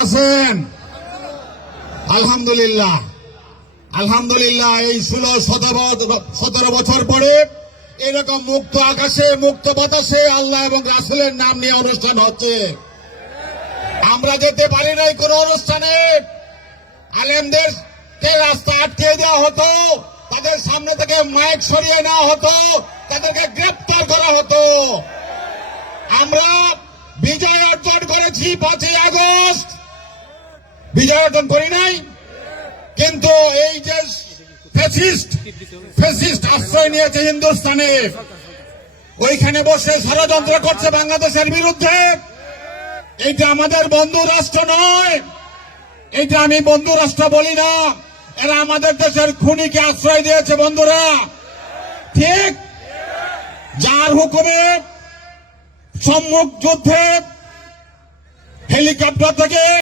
আছেন আলহামদুলিল্লাহ আলহামদুলিল্লাহ। এই 16-17 বছর পরে এরকম মুক্ত আকাশে মুক্ত বাতাসে আল্লাহ এবং রাসূলের নাম নিয়ে অনুষ্ঠান হচ্ছে। আমরা যেতে পারি নাই কোন অনুষ্ঠানে। আলেমদেরকে রাস্তা আটকে দেওয়া হতো, তাদের সামনে থেকে মাইক সরিয়ে নেওয়া হতো, তাদেরকে গ্রেপ্তার করা হতো। আমরা বিজয় অর্জন করেছি 5ই আগস্ট, বিজয় অর্জন করি নাই। কিন্তু এই যে ফ্যাসিস্ট আশ্রয় নিয়েছে হিন্দুস্তানে, ওইখানে বসে ষড়যন্ত্র করছে বাংলাদেশের বিরুদ্ধে। এইটা আমাদের বন্ধু রাষ্ট্র নয়, এইটা আমি বন্ধু রাষ্ট্র বলি না। এরা আমাদের দেশের খুনিকে আশ্রয় দিয়েছে বন্ধুরা, ঠিক? যার হুকুমে সম্মুখ যুদ্ধে হেলিকপ্টার থেকে